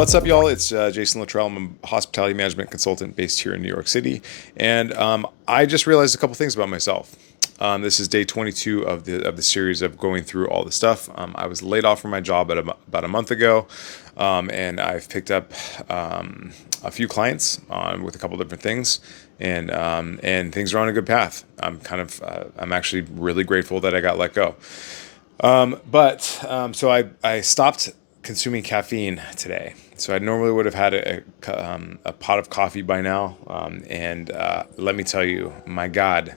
What's up, y'all? It's Jason Littrell. I'm a hospitality management consultant based here in New York City, and I just realized a couple things about myself. This is day 22 of the series of going through all the stuff. I was laid off from my job about a month ago, and I've picked up a few clients with a couple different things, and things are on a good path. I'm actually really grateful that I got let go. So I stopped consuming caffeine today. So I normally would have had a pot of coffee by now. And let me tell you, my God,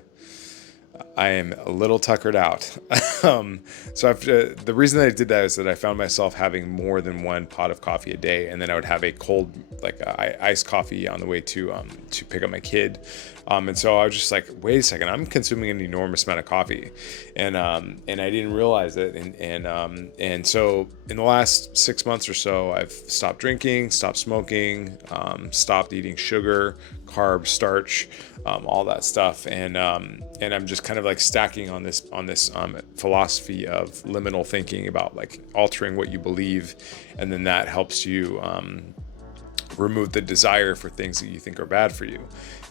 I am a little tuckered out. The reason that I did that is that I found myself having more than one pot of coffee a day, and then I would have a cold, iced coffee on the way to pick up my kid. And so I was just like, wait a second, I'm consuming an enormous amount of coffee, and I didn't realize it. And so in the last 6 months or so, I've stopped drinking, stopped smoking, stopped eating sugar, carbs, starch, all that stuff, and I'm just kind of like stacking on this philosophy of liminal thinking about like altering what you believe, and then that helps you remove the desire for things that you think are bad for you.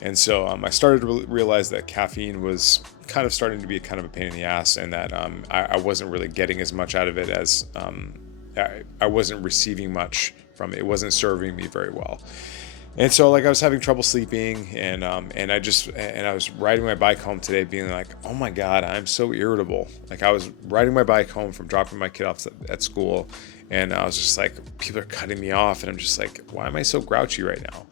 And so I started to realize that caffeine was kind of starting to be kind of a pain in the ass, and that I wasn't really getting as much out of it as I wasn't receiving much from it. It wasn't serving me very well. And so like I was having trouble sleeping, and I was riding my bike home today being like, oh my God, I'm so irritable. Like I was riding my bike home from dropping my kid off at school, and I was just like, people are cutting me off, and I'm just like, why am I so grouchy right now?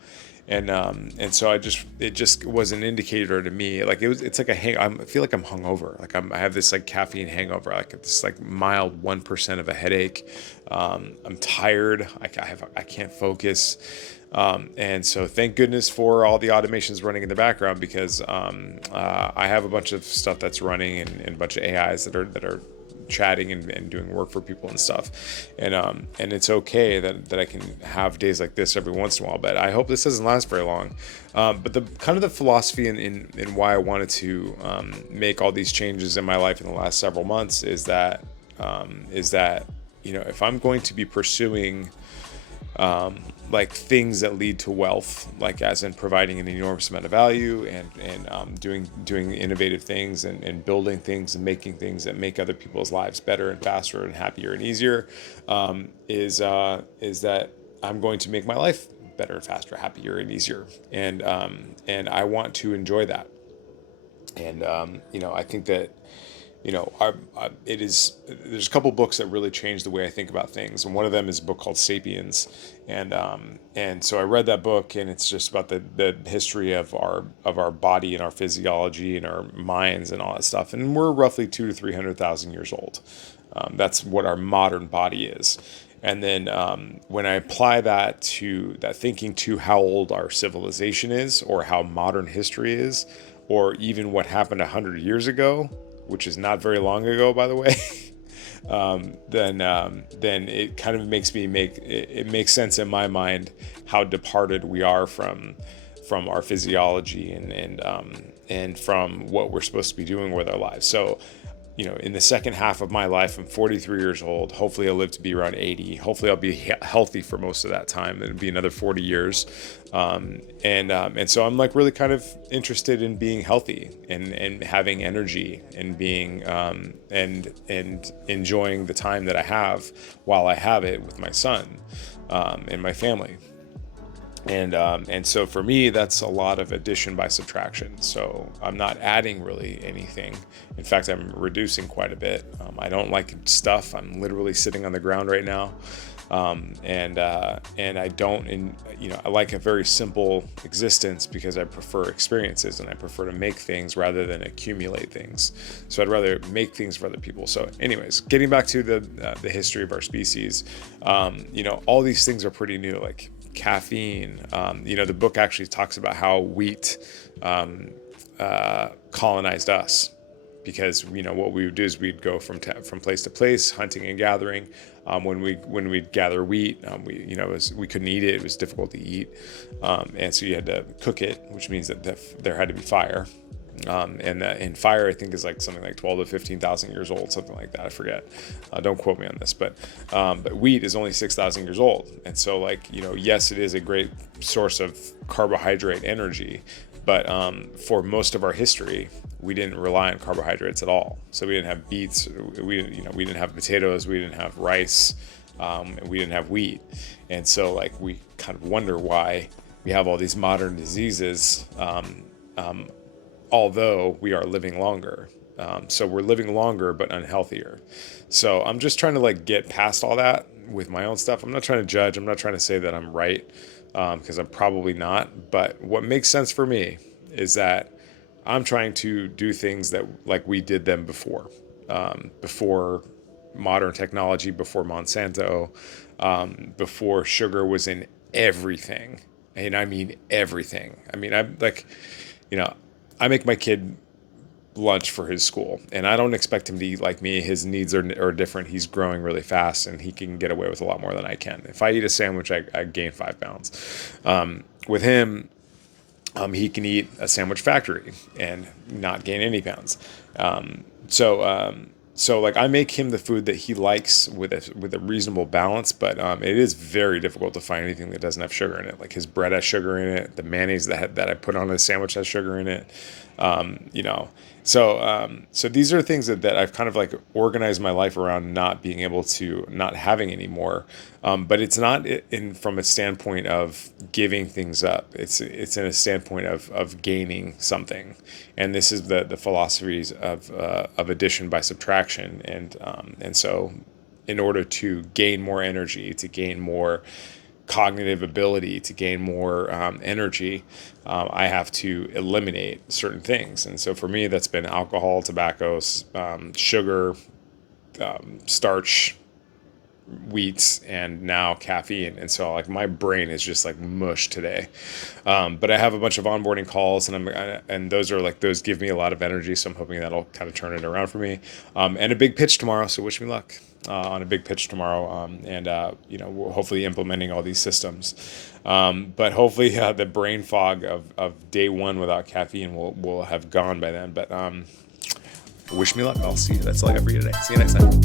And so it just was an indicator to me. Like it's like I feel like I'm hungover. Like I have this like caffeine hangover, like this like mild 1% of a headache. I'm tired. I can't focus. And so thank goodness for all the automations running in the background, because I have a bunch of stuff that's running, and a bunch of AIs that are chatting and doing work for people and stuff. And it's okay that I can have days like this every once in a while, but I hope this doesn't last very long. But the kind of the philosophy in why I wanted to make all these changes in my life in the last several months is that if I'm going to be pursuing like things that lead to wealth, like as in providing an enormous amount of value, and doing innovative things, and building things and making things that make other people's lives better and faster and happier and easier, is that I'm going to make my life better, faster, happier, and easier, and I want to enjoy that. And I think that there's a couple books that really changed the way I think about things, and one of them is a book called *Sapiens*, and so I read that book, and it's just about the history of our body and our physiology and our minds and all that stuff, and we're roughly 200,000 to 300,000 years old. That's what our modern body is. And then when I apply that thinking to how old our civilization is, or how modern history is, or even what happened 100 years ago, which is not very long ago, by the way, then it kind of makes it makes sense in my mind how departed we are from our physiology, and from what we're supposed to be doing with our lives. So, in the second half of my life, I'm 43 years old. Hopefully I'll live to be around 80. Hopefully I'll be healthy for most of that time. It'll be another 40 years. And so I'm like really kind of interested in being healthy, and having energy, and being, and enjoying the time that I have while I have it with my son, and my family. And so for me, that's a lot of addition by subtraction. So I'm not adding really anything. In fact, I'm reducing quite a bit. I don't like stuff. I'm literally sitting on the ground right now. And I don't, I like a very simple existence, because I prefer experiences, and I prefer to make things rather than accumulate things. So I'd rather make things for other people. So anyways, getting back to the history of our species, all these things are pretty new, like caffeine. The book actually talks about how wheat colonized us, because what we would do is we'd go from place to place, hunting and gathering. When we'd gather wheat, we couldn't eat it. It was difficult to eat, and so you had to cook it, which means that there had to be fire. And fire, I think, is like something like 12 to 15,000 years old, something like that. I forget. Don't quote me on this, but wheat is only 6,000 years old. And so, like, yes, it is a great source of carbohydrate energy, but for most of our history, we didn't rely on carbohydrates at all. So we didn't have beets, we didn't have potatoes, we didn't have rice, and we didn't have wheat. And so, like, we kind of wonder why we have all these modern diseases, although we are living longer. So we're living longer but unhealthier. So I'm just trying to, like, get past all that with my own stuff. I'm not trying to judge. I'm not trying to say that I'm right, because I'm probably not. But what makes sense for me is that I'm trying to do things that, like, we did them before modern technology, before Monsanto, before sugar was in everything. And I mean everything. I mean, I'm like, I make my kid lunch for his school, and I don't expect him to eat like me. His needs are different. He's growing really fast, and he can get away with a lot more than I can. If I eat a sandwich, I gain 5 pounds. With him, he can eat a sandwich factory and not gain any pounds. So like, I make him the food that he likes with a reasonable balance, but it is very difficult to find anything that doesn't have sugar in it. Like, his bread has sugar in it. The mayonnaise that I put on his sandwich has sugar in it. You know, so these are things that I've kind of, like, organized my life around not being able to, not having anymore. But it's not from a standpoint of giving things up. It's in a standpoint of gaining something. And this is the philosophies of addition by subtraction. And so, in order to gain more energy, to gain more cognitive ability, to gain more energy, I have to eliminate certain things. And so for me, that's been alcohol, tobacco, sugar, starch, wheats, and now caffeine. And so, like, my brain is just like mush today. But I have a bunch of onboarding calls, and those give me a lot of energy. So I'm hoping that'll kind of turn it around for me. And a big pitch tomorrow. So wish me luck on a big pitch tomorrow. And we're hopefully implementing all these systems. But hopefully the brain fog of day one without caffeine will have gone by then. But wish me luck. I'll see you. That's all I got for you today. See you next time.